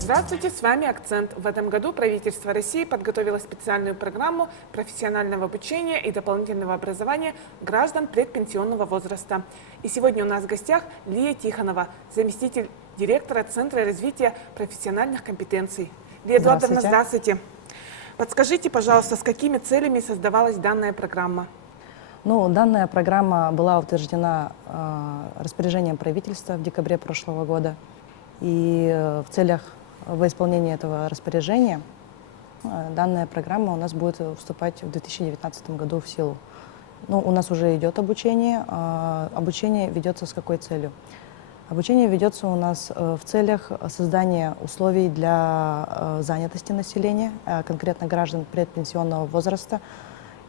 Здравствуйте, с вами «Акцент». В этом году правительство России подготовило специальную программу профессионального обучения и дополнительного образования граждан предпенсионного возраста. И сегодня у нас в гостях Лия Тихонова, заместитель директора Центра развития профессиональных компетенций. Лия Эдуардовна, здравствуйте. Подскажите, пожалуйста, с какими целями создавалась данная программа? Данная программа была утверждена распоряжением правительства в декабре прошлого года. И в целях во исполнение этого распоряжения данная программа у нас будет вступать в 2019 году в силу. У нас уже идет обучение. Обучение ведется с какой целью? Обучение ведется у нас в целях создания условий для занятости населения, конкретно граждан предпенсионного возраста,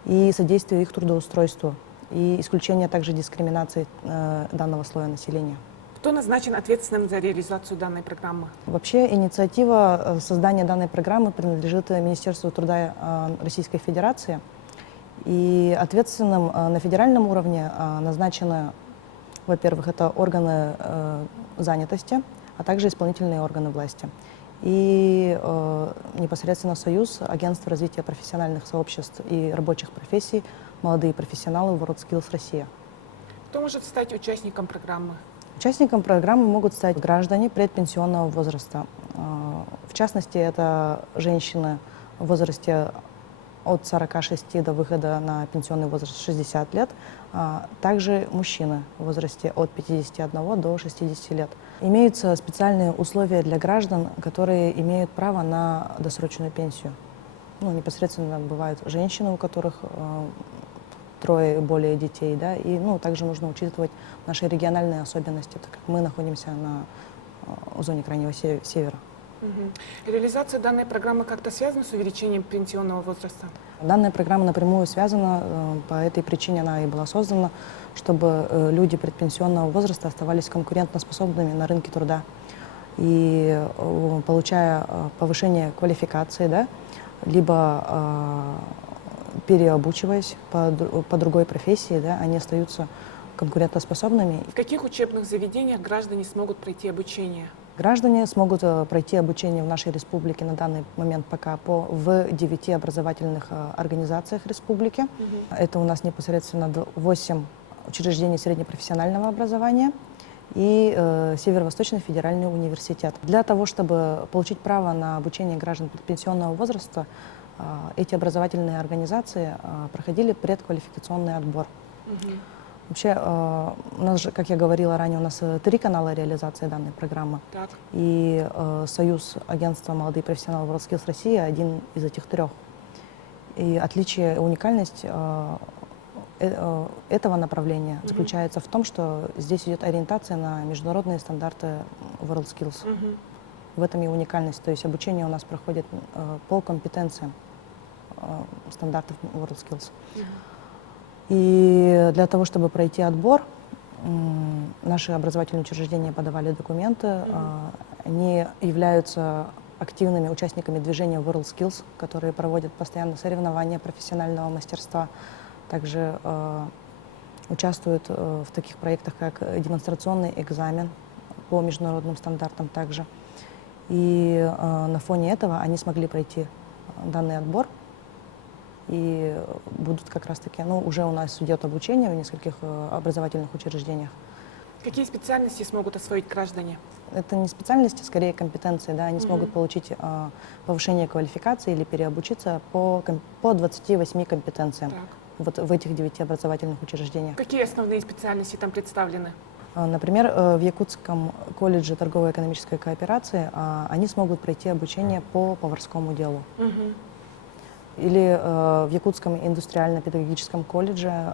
и содействия их трудоустройству, и исключения также дискриминации данного слоя населения. Кто назначен ответственным за реализацию данной программы? Вообще инициатива создания данной программы принадлежит Министерству труда Российской Федерации. И ответственным на федеральном уровне назначены, во-первых, это органы занятости, а также исполнительные органы власти. И непосредственно Союз, Агентство развития профессиональных сообществ и рабочих профессий, молодые профессионалы WorldSkills Россия. Кто может стать участником программы? Участником программы могут стать граждане предпенсионного возраста. В частности, это женщины в возрасте от 46 до выхода на пенсионный возраст 60 лет, а также мужчины в возрасте от 51 до 60 лет. Имеются специальные условия для граждан, которые имеют право на досрочную пенсию. Непосредственно бывают женщины, у которых трое и более детей, да, и также нужно учитывать наши региональные особенности, так как мы находимся в зоне крайнего севера. Реализация данной программы как-то связана с увеличением пенсионного возраста? Данная программа напрямую связана, по этой причине она и была создана, чтобы люди предпенсионного возраста оставались конкурентоспособными на рынке труда. И получая повышение квалификации, да, либо переобучиваясь по другой профессии, да, они остаются конкурентоспособными. В каких учебных заведениях граждане смогут пройти обучение? Граждане смогут пройти обучение в нашей республике на данный момент пока в 9 образовательных организациях республики. Это у нас непосредственно 8 учреждений среднепрофессионального образования и Северо-Восточный федеральный университет. Для того, чтобы получить право на обучение граждан предпенсионного возраста, эти образовательные организации проходили предквалификационный отбор. Вообще, у нас же, как я говорила ранее, у нас 3 канала реализации данной программы. Так. И Союз, Агентство молодые профессионалы WorldSkills Россия один из этих 3. И отличие и уникальность этого направления заключается в том, что здесь идет ориентация на международные стандарты WorldSkills. В этом и уникальность. То есть обучение у нас проходит по компетенциям стандартов WorldSkills. И для того, чтобы пройти отбор, наши образовательные учреждения подавали документы. Они являются активными участниками движения WorldSkills, которые проводят постоянно соревнования профессионального мастерства. Также участвуют в таких проектах, как демонстрационный экзамен по международным стандартам также. И на фоне этого они смогли пройти данный отбор. И будут как раз-таки, уже у нас идет обучение в нескольких образовательных учреждениях. Какие специальности смогут освоить граждане? Это не специальности, скорее компетенции, да, они смогут получить повышение квалификации или переобучиться по 28 компетенциям вот в этих 9 образовательных учреждениях. Какие основные специальности там представлены? Например, в Якутском колледже торгово-экономической кооперации они смогут пройти обучение по поварскому делу. Или в Якутском индустриально-педагогическом колледже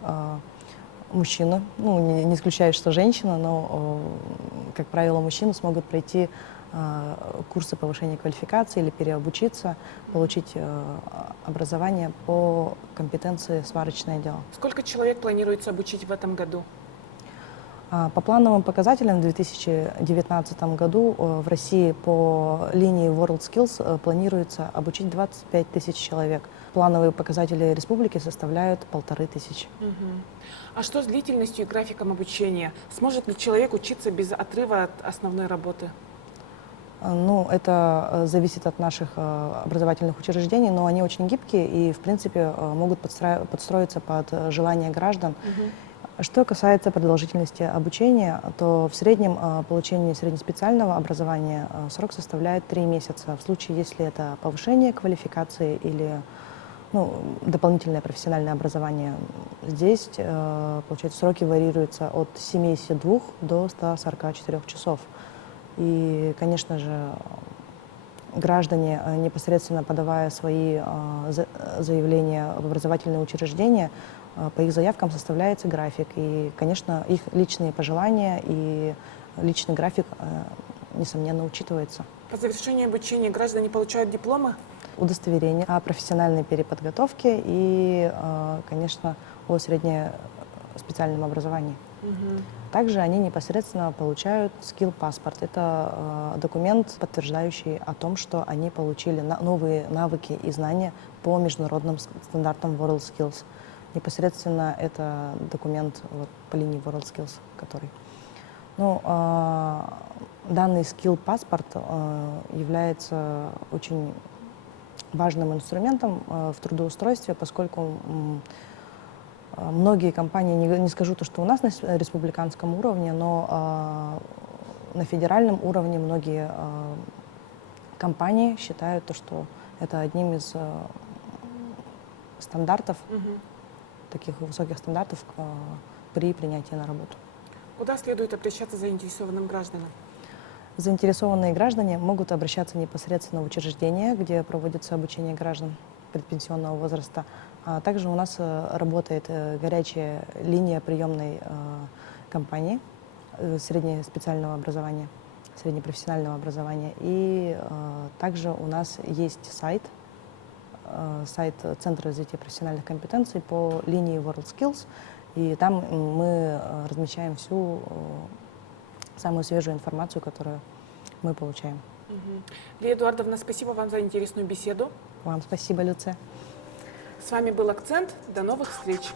мужчины, не исключаю, что женщина, но, как правило, мужчины смогут пройти курсы повышения квалификации или переобучиться, получить образование по компетенции сварочное дело. Сколько человек планируется обучить в этом году? По плановым показателям в 2019 году в России по линии WorldSkills планируется обучить 25 тысяч человек. Плановые показатели республики составляют 1500. А что с длительностью и графиком обучения? Сможет ли человек учиться без отрыва от основной работы? Ну, это зависит от наших образовательных учреждений, но они очень гибкие и, в принципе, могут подстроиться под желания граждан. Что касается продолжительности обучения, то в среднем получение среднеспециального образования срок составляет 3 месяца. В случае, если это повышение квалификации или дополнительное профессиональное образование, здесь, получается, сроки варьируются от 72 до 144 часов. И, конечно же, граждане, непосредственно подавая свои заявления в образовательные учреждения, по их заявкам составляется график. И, конечно, их личные пожелания и личный график, несомненно, учитывается. По завершении обучения граждане получают дипломы? Удостоверение о профессиональной переподготовке и, конечно, о среднеспециальном образовании. Также они непосредственно получают скилл-паспорт. Это документ, подтверждающий о том, что они получили новые навыки и знания по международным стандартам WorldSkills. Непосредственно это документ по линии WorldSkills, который. Данный скилл-паспорт является очень важным инструментом в трудоустройстве, поскольку многие компании, не скажу то, что у нас на республиканском уровне, но на федеральном уровне многие компании считают то, что это одним из стандартов, таких высоких стандартов при принятии на работу. Куда следует обращаться заинтересованным гражданам? Заинтересованные граждане могут обращаться непосредственно в учреждения, где проводится обучение граждан предпенсионного возраста. А также у нас работает горячая линия приемной компании среднеспециального образования, среднепрофессионального образования. И также у нас есть сайт Центра развития профессиональных компетенций по линии WorldSkills. И там мы размещаем всю самую свежую информацию, которую мы получаем. Лия Эдуардовна, спасибо вам за интересную беседу. Вам спасибо, Люция. С вами был «Акцент». До новых встреч.